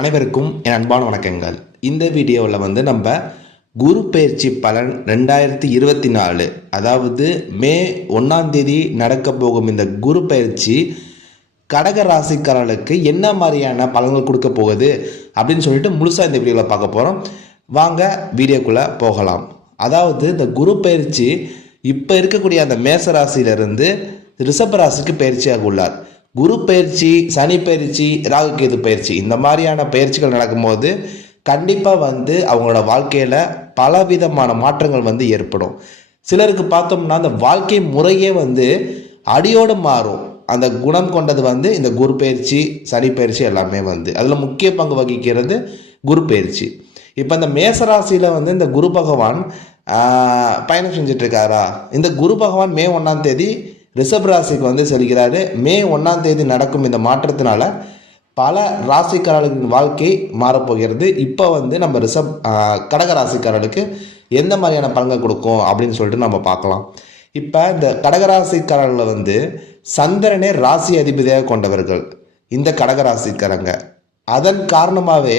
அனைவருக்கும் என் அன்பான வணக்கங்கள். இந்த வீடியோவில் வந்து நம்ம குரு பயிற்சி பலன் ரெண்டாயிரத்தி இருபத்தி நாலு அதாவது மே ஒன்றாம் தேதி நடக்க போகும் இந்த குரு பயிற்சி கடக ராசிக்காரர்களுக்கு என்ன மாதிரியான பலன்கள் கொடுக்க போகுது அப்படின்னு சொல்லிட்டு முழுசாக இந்த வீடியோவில் பார்க்க போகிறோம் வாங்க வீடியோக்குள்ளே போகலாம். அதாவது இந்த குரு பயிற்சி இப்போ இருக்கக்கூடிய அந்த மேச ராசியிலிருந்து ரிஷப ராசிக்கு பயிற்சியாக உள்ளார். குரு பயிற்சி சனி பயிற்சி ராகு கேது பயிற்சி இந்த மாதிரியான பயிற்சிகள் நடக்கும்போது கண்டிப்பாக வந்து அவங்களோட வாழ்க்கையில் பலவிதமான மாற்றங்கள் வந்து ஏற்படும். சிலருக்கு பார்த்தோம்னா அந்த வாழ்க்கை முறையே வந்து அடியோடு மாறும். அந்த குணம் கொண்டது வந்து இந்த குரு பயிற்சி சனி பயிற்சி எல்லாமே வந்து. அதில் முக்கிய பங்கு வகிக்கிறது குரு பயிற்சி. இப்போ இந்த மேசராசியில் வந்து இந்த குரு பகவான் பயணம் செஞ்சிட்ருக்காரா இந்த குரு பகவான் மே ஒன்றாம் தேதி ரிஷப் ராசிக்கு வந்து செல்கிறாரு. மே ஒன்றாம் தேதி நடக்கும் இந்த மாற்றத்தினால பல ராசிக்காரர்களின் வாழ்க்கை மாறப்போகிறது. இப்போ வந்து நம்ம ரிஷப் கடக ராசிக்காரர்களுக்கு எந்த மாதிரியான பலன்கள் கொடுக்கும் அப்படின்னு சொல்லிட்டு நம்ம பார்க்கலாம். இப்போ இந்த கடகராசிக்காரர்களை வந்து சந்திரனே ராசி அதிபதியாக கொண்டவர்கள். இந்த கடகராசிக்காரங்க அதன் காரணமாகவே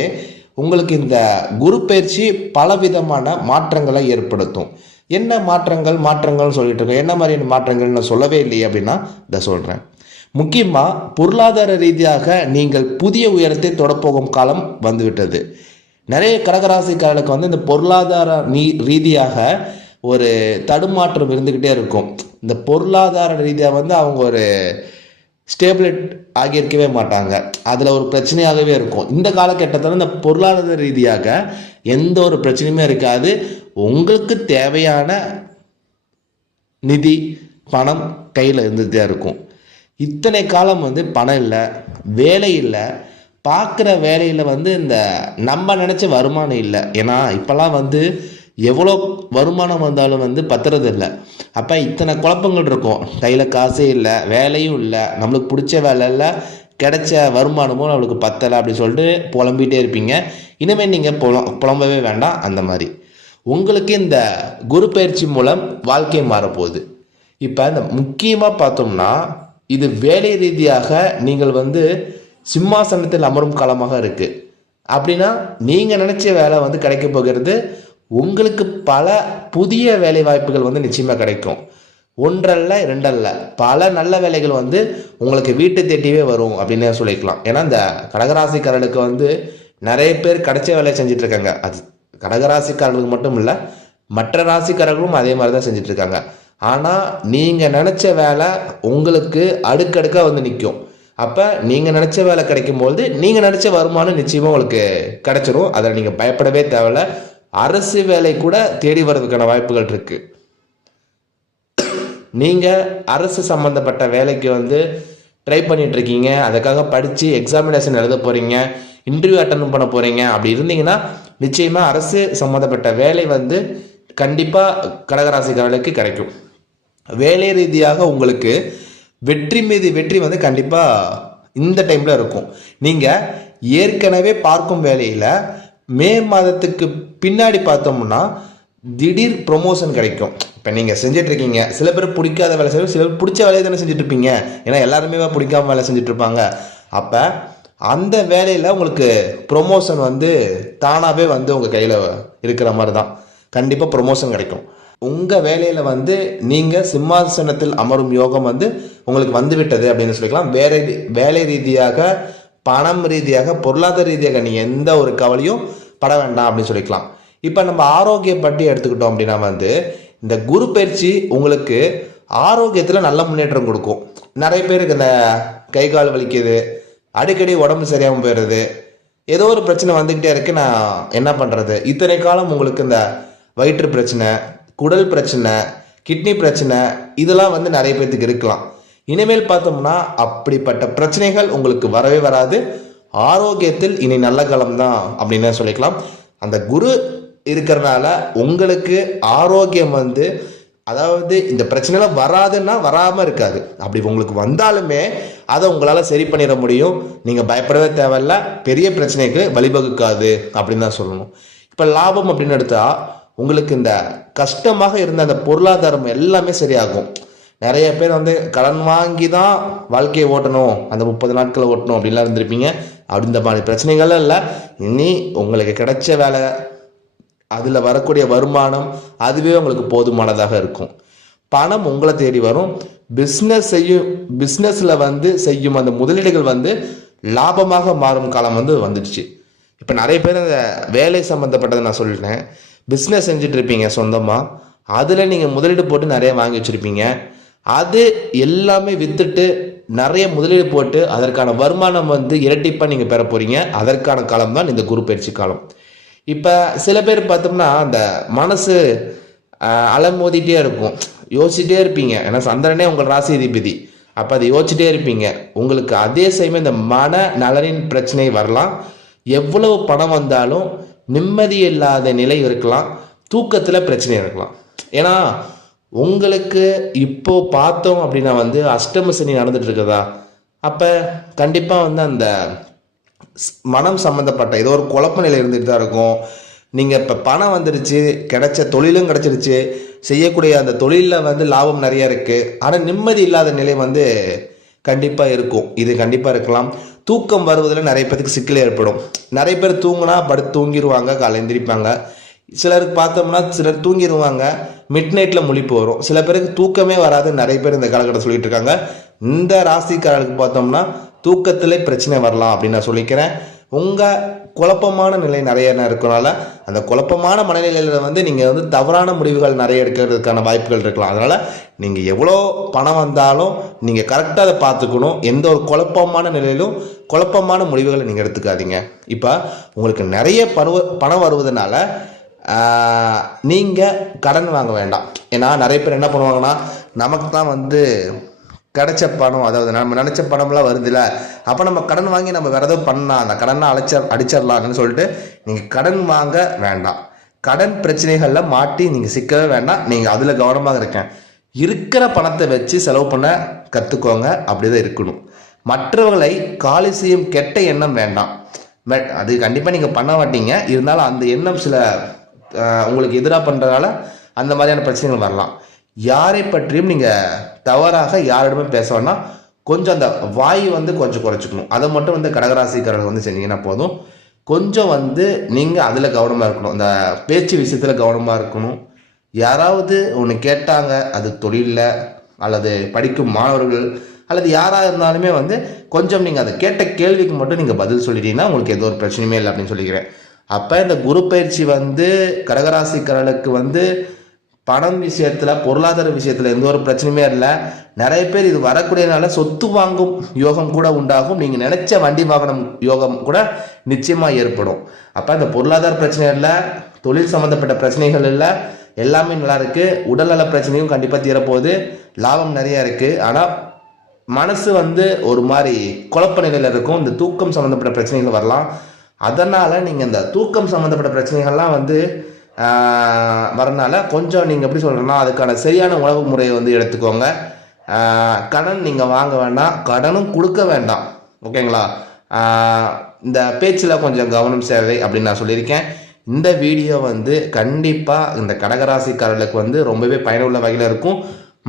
உங்களுக்கு இந்த குரு பயிற்சி பலவிதமான மாற்றங்களை ஏற்படுத்தும். என்ன மாற்றங்கள் மாற்றங்கள்னு சொல்லிட்டு இருக்கோம். என்ன மாதிரியான மாற்றங்கள் நான் சொல்லவே இல்லையே அப்படின்னா இதை சொல்கிறேன் முக்கியமாக பொருளாதார ரீதியாக நீங்கள் புதிய உயரத்தை தொடப்போகும் காலம் வந்துவிட்டது. நிறைய கடகராசிக்காரர்களுக்கு வந்து இந்த பொருளாதார நீ ரீதியாக ஒரு தடுமாற்றம் இருந்துக்கிட்டே இருக்கும். இந்த பொருளாதார ரீதியாக வந்து அவங்க ஒரு ஸ்டேபிளட் ஆகியிருக்கவே மாட்டாங்க. அதில் ஒரு பிரச்சனையாகவே இருக்கும். இந்த காலகட்டத்தில் இந்த பொருளாதார ரீதியாக எந்த ஒரு பிரச்சனையுமே இருக்காது. உங்களுக்கு தேவையான நிதி பணம் கையில் இருந்துகிட்டே இருக்கும். இத்தனை காலம் வந்து பணம் இல்லை வேலை இல்லை. பார்க்குற வேலையில் வந்து இந்த நம்ம நினச்ச வருமானம் இல்லை. ஏன்னா இப்போல்லாம் வந்து எவ்வளோ வருமானம் வந்தாலும் வந்து பத்துறது இல்லை. அப்போ இத்தனை குழப்பங்கள் இருக்கும். கையில் காசே இல்லை வேலையும் இல்லை. நம்மளுக்கு பிடிச்ச வேலையில் கிடைச்ச வருமானமும் நம்மளுக்கு பத்தலை அப்படின்னு சொல்லிட்டு புலம்பிகிட்டே இருப்பீங்க. இனிமேல் நீங்கள் புலம் புலம்பவே வேண்டாம். அந்த மாதிரி. உங்களுக்கு இந்த குரு பயிற்சி மூலம் வாழ்க்கை மாறப்போகுது. இப்போ இந்த முக்கியமாக பார்த்தோம்னா இது வேலை ரீதியாக நீங்கள் வந்து சிம்மாசனத்தில் அமரும் காலமாக இருக்குது அப்படின்னா நீங்கள் நினச்ச வேலை வந்து கிடைக்க போகிறது. உங்களுக்கு பல புதிய வேலை வாய்ப்புகள் வந்து நிச்சயமாக கிடைக்கும். ஒன்றல்ல ரெண்டல்ல பல நல்ல வேலைகள் வந்து உங்களுக்கு வீட்டை தேட்டியே வரும் அப்படின்னு சொல்லிக்கலாம். ஏன்னா இந்த கடகராசிக்காரர்களுக்கு வந்து நிறைய பேர் கிடைச்ச வேலையை செஞ்சுட்டு இருக்காங்க. அது கடகராசிக்காரர்களுக்கு மட்டும் இல்லை மற்ற ராசிக்காரர்களும் அதே மாதிரி தான் செஞ்சிட்ருக்காங்க. ஆனால் நீங்கள் நினச்ச வேலை உங்களுக்கு அடுக்கடுக்காக வந்து நிற்கும் அப்போ நீங்கள் நினச்ச வேலை கிடைக்கும்போது நீங்கள் நினச்ச வருமானம் நிச்சயமாக உங்களுக்கு கிடச்சிரும். அதில் நீங்கள் பயப்படவே தேவையில்ல. அரசு வேலை கூட தேடி வர்றதுக்கான வாய்ப்புகள் இருக்குது நீங்கள் அரசு சம்மந்தப்பட்ட வேலைக்கு வந்து ட்ரை பண்ணிட்டு இருக்கீங்க அதுக்காக படித்து எக்ஸாமினேஷன் எழுத போகிறீங்க இன்டர்வியூ அட்டன் பண்ண போகிறீங்க அப்படி இருந்தீங்கன்னா நிச்சயமாக அரசு சம்மந்தப்பட்ட வேலை வந்து கண்டிப்பாக கடகராசிக்காரர்களுக்கு கிடைக்கும். வேலை ரீதியாக உங்களுக்கு வெற்றி மீது வெற்றி வந்து கண்டிப்பாக இந்த டைமில் இருக்கும். நீங்கள் ஏற்கனவே பார்க்கும் வேலையில் மே மாதத்துக்கு பின்னாடி பார்த்தோம்னா திடீர் ப்ரொமோஷன் கிடைக்கும். இப்போ நீங்கள் செஞ்சிட்ருக்கீங்க சில பேர் பிடிக்காத வேலை செய்யும் சில பேர் பிடிச்ச வேலையை தானே செஞ்சுட்டு இருப்பீங்க ஏன்னா எல்லாருமே பிடிக்காம வேலை செஞ்சிட்டுருப்பாங்க. அப்போ அந்த வேலையில் உங்களுக்கு ப்ரொமோஷன் வந்து தானாகவே வந்து உங்கள் கையில் இருக்கிற மாதிரி தான் கண்டிப்பாக ப்ரொமோஷன் கிடைக்கும். உங்கள் வேலையில் வந்து நீங்கள் சிம்மாசனத்தில் அமரும் யோகம் வந்து உங்களுக்கு வந்துவிட்டது அப்படின்னு சொல்லிக்கலாம். வேற வேலை ரீதியாக பணம் ரீதியாக பொருளாதார ரீதியாக நீங்கள் எந்த ஒரு கவலையும் பட வேண்டாம் அப்படின்னு சொல்லிக்கலாம். இப்போ நம்ம ஆரோக்கிய பற்றி எடுத்துக்கிட்டோம் அப்படின்னா வந்து இந்த குரு பயிற்சி உங்களுக்கு ஆரோக்கியத்தில் நல்ல முன்னேற்றம் கொடுக்கும். நிறைய பேருக்கு இந்த கை கால் வலிக்குது அடிக்கடி உடம்பு சரியாமல் போயிடுது. ஏதோ ஒரு பிரச்சனை வந்துக்கிட்டே இருக்கு நான் என்ன பண்ணுறது இத்தனை காலம் உங்களுக்கு இந்த வயிற்று பிரச்சனை குடல் பிரச்சனை கிட்னி பிரச்சனை இதெல்லாம் வந்து நிறைய பேர்த்துக்கு இருக்கலாம். இனிமேல் பார்த்தோம்னா அப்படிப்பட்ட பிரச்சனைகள் உங்களுக்கு வரவே வராது. ஆரோக்கியத்தில் இனி நல்ல காலம் தான் அப்படின்னு சொல்லிக்கலாம். அந்த குரு இருக்கிறனால உங்களுக்கு ஆரோக்கியம் வந்து அதாவது இந்த பிரச்சனைலாம் வராதுன்னா வராமல் இருக்காது. அப்படி உங்களுக்கு வந்தாலுமே அதை உங்களால் சரி பண்ணிட முடியும். நீங்கள் பயப்படவே தேவையில்ல. பெரிய பிரச்சனைக்கு வழிவகுக்காது அப்படின்னு தான் சொல்லணும். இப்போ லாபம் அப்படின்னு எடுத்தால் உங்களுக்கு இந்த கஷ்டமாக இருந்த அந்த பொருளாதாரம் எல்லாமே சரியாகும். நிறைய பேர் வந்து கடன் வாங்கி தான் வாழ்க்கையை ஓட்டணும். அந்த முப்பது நாட்களை ஓட்டணும் அப்படின்லாம் இருந்திருப்பீங்க. அப்படி இந்த மாதிரி பிரச்சனைகள்லாம் இல்லை. இனி உங்களுக்கு கிடைச்ச வேலை அதில் வரக்கூடிய வருமானம் அதுவே உங்களுக்கு போதுமானதாக இருக்கும். பணம் உங்களை தேடி வரும். பிஸ்னஸ் செய்யும் பிஸ்னஸில் வந்து செய்யும் அந்த முதலீடுகள் வந்து லாபமாக மாறும் காலம் வந்து வந்துடுச்சு. இப்போ நிறைய பேர் அந்த வேலை சம்மந்தப்பட்டதை நான் சொல்லிட்டேன் பிஸ்னஸ் செஞ்சுட்டு இருப்பீங்க சொந்தமாக அதில் நீங்கள் முதலீடு போட்டு நிறைய வாங்கி வச்சுருப்பீங்க. அது எல்லாமே விற்றுட்டு நிறைய முதலீடு போட்டு அதற்கான வருமானம் வந்து இரட்டிப்பாக நீங்கள் பெற போகிறீங்க அதற்கான காலம் தான் இந்த குரு பயிற்சி காலம். இப்போ சில பேர் பார்த்தோம்னா அந்த மனசு அலமோதிட்டே இருக்கும். யோசிச்சுட்டே இருப்பீங்க. ஏன்னா சந்திரனே உங்கள் ராசி அதிபதி. அப்போ அதை யோசிச்சுட்டே இருப்பீங்க. உங்களுக்கு அதே சமயம் இந்த மன நலனின் பிரச்சனை வரலாம். எவ்வளவு பணம் வந்தாலும் நிம்மதி இல்லாத நிலை இருக்கலாம். தூக்கத்தில் பிரச்சனை இருக்கலாம். ஏன்னா உங்களுக்கு இப்போ பார்த்தோம் அப்படின்னா வந்து அஷ்டம சனி நடந்துட்டு இருக்குதா? அப்போ கண்டிப்பாக வந்து அந்த மனம் சம்மந்தப்பட்ட ஏதோ ஒரு குழப்ப நிலை இருந்துகிட்டு தான் இருக்கும். நீங்கள் இப்போ பணம் வந்துடுச்சு கிடைச்ச தொழிலும் கிடைச்சிருச்சு செய்யக்கூடிய அந்த தொழிலில் வந்து லாபம் நிறைய இருக்குது ஆனால் நிம்மதி இல்லாத நிலை வந்து கண்டிப்பாக இருக்கும். இது கண்டிப்பாக இருக்கலாம். தூக்கம் வருவதில் நிறைய பேருக்கு சிக்கல் ஏற்படும். நிறைய பேர் தூங்கினா படுத்து தூங்கிடுவாங்க காலை எந்திரிப்பாங்க. சிலருக்கு பார்த்தோம்னா சிலர் தூங்கிடுவாங்க மிட் நைட்டில் முழிப்பு வரும். சில பேருக்கு தூக்கமே வராது நிறைய பேர் இந்த காலகட்டம் சொல்லிட்டு இருக்காங்க. இந்த ராசிக்காரர்களுக்கு பார்த்தோம்னா தூக்கத்திலே பிரச்சனை வரலாம் அப்படின்னு நான் சொல்லிக்கிறேன். உங்கள் குழப்பமான நிலை நிறைய என்ன இருக்கனால அந்த குழப்பமான மனநிலையில் வந்து நீங்கள் வந்து தவறான முடிவுகள் நிறைய எடுக்கிறதுக்கான வாய்ப்புகள் இருக்கலாம். அதனால் நீங்கள் எவ்வளோ பணம் வந்தாலும் நீங்கள் கரெக்டாக அதை பார்த்துக்கணும். எந்த ஒரு குழப்பமான நிலையிலும் குழப்பமான முடிவுகளை நீங்கள் எடுத்துக்காதீங்க. இப்போ உங்களுக்கு நிறைய பருவ பணம் வருவதனால நீங்கள் கடன் வாங்க வேண்டாம். ஏன்னா நிறைய பேர் என்ன பண்ணுவாங்கன்னா நமக்கு தான் வந்து கிடைச்ச பணம் அதாவது நம்ம நினச்ச பணம்லாம் வருதுல அப்போ நம்ம கடன் வாங்கி நம்ம வேறு ஏதோ பண்ணலாம் அந்த கடனை அழைச்ச அடிச்சிடலாம்னு சொல்லிட்டு நீங்கள் கடன் வாங்க வேண்டாம். கடன் பிரச்சனைகளில் மாட்டி நீங்கள் சிக்கவே வேண்டாம். நீங்கள் அதில் கவனமாக இருக்கேன். இருக்கிற பணத்தை வச்சு செலவு பண்ண கற்றுக்கோங்க அப்படி தான் இருக்கணும். மற்றவர்களை காலி செய்யும் கெட்ட எண்ணம் வேண்டாம். பட் அது கண்டிப்பாக நீங்கள் பண்ண மாட்டீங்க. இருந்தாலும் அந்த எண்ணம் சில உங்களுக்கு எதிராக பண்ணுறதால அந்த மாதிரியான பிரச்சனைகள் வரலாம். யாரை பற்றியும் நீங்கள் தவறாக யாரிடமே பேச கொஞ்சம் அந்த வாய் வந்து கொஞ்சம் குறைச்சிக்கணும். அதை மட்டும் வந்து கடகராசிக்காரர்கள் வந்து செஞ்சீங்கன்னா போதும். கொஞ்சம் வந்து நீங்கள் அதில் கவனமாக இருக்கணும். அந்த பேச்சு விஷயத்தில் கவனமாக இருக்கணும். யாராவது ஒன்று கேட்டாங்க அது தொழிலில் அல்லது படிக்கும் மாணவர்கள் அல்லது யாராக இருந்தாலுமே வந்து கொஞ்சம் நீங்கள் அதை கேட்ட கேள்விக்கு மட்டும் நீங்கள் பதில் சொல்லிட்டீங்கன்னா உங்களுக்கு எந்த ஒரு பிரச்சனையுமே இல்லை அப்படின்னு சொல்லிக்கிறேன். அப்போ இந்த குரு பயிற்சி வந்து கடகராசிக்காரர்களுக்கு வந்து பணம் விஷயத்தில் பொருளாதார விஷயத்தில் எந்த ஒரு பிரச்சனையுமே இல்லை. நிறைய பேர் இது வரக்கூடியனால சொத்து வாங்கும் யோகம் கூட உண்டாகும். நீங்கள் நினச்ச வண்டி வாகனம் யோகம் கூட நிச்சயமாக ஏற்படும். அப்போ இந்த பொருளாதார பிரச்சனை இல்லை தொழில் சம்மந்தப்பட்ட பிரச்சனைகள் இல்லை. எல்லாமே நல்லாயிருக்கு உடல்நல பிரச்சனையும் கண்டிப்பாக தீரப்போகுது. லாபம் நிறையா இருக்குது ஆனால் மனசு வந்து ஒரு மாதிரி குழப்ப நிலையில் இருக்கும். இந்த தூக்கம் சம்மந்தப்பட்ட பிரச்சனைகள் வரலாம். அதனால் நீங்கள் இந்த தூக்கம் சம்மந்தப்பட்ட பிரச்சனைகள்லாம் வந்து வரனால கொஞ்சம் நீங்கள் எப்படி சொல்கிறேன்னா அதுக்கான சரியான உணவு முறையை வந்து எடுத்துக்கோங்க. கடன் நீங்கள் வாங்க வேண்டாம் கடனும் கொடுக்க வேண்டாம். ஓகேங்களா? இந்த பேச்சில் கொஞ்சம் கவனம் சேவை அப்படின்னு நான் சொல்லியிருக்கேன். இந்த வீடியோ வந்து கண்டிப்பாக இந்த கடகராசிக்காரர்களுக்கு வந்து ரொம்பவே பயனுள்ள வகையில் இருக்கும்.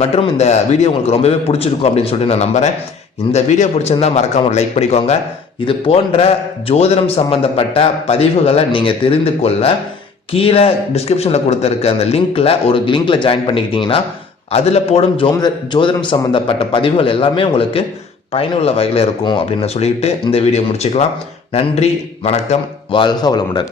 மற்றும் இந்த வீடியோ உங்களுக்கு ரொம்பவே பிடிச்சிருக்கும் அப்படின்னு சொல்லிட்டு நான் நம்புகிறேன் இந்த வீடியோ பிடிச்சிருந்தா மறக்காம ஒரு லைக் பண்ணிக்கோங்க. இது போன்ற ஜோதிடம் சம்பந்தப்பட்ட பதிவுகளை நீங்கள் தெரிந்து கொள்ள கீழே டிஸ்கிரிப்ஷனில் கொடுத்துருக்க அந்த லிங்க்ல ஒரு லிங்க்ல ஜாயின் பண்ணிக்கிட்டீங்கன்னா அதில் போடும் ஜோதிட ஜோதிடம் சம்மந்தப்பட்ட பதிவுகள் எல்லாமே உங்களுக்கு பயனுள்ள வகையில் இருக்கும் அப்படின்னு சொல்லிட்டு இந்த வீடியோ முடிச்சுக்கலாம். நன்றி வணக்கம் வாழ்க வளமுடன்.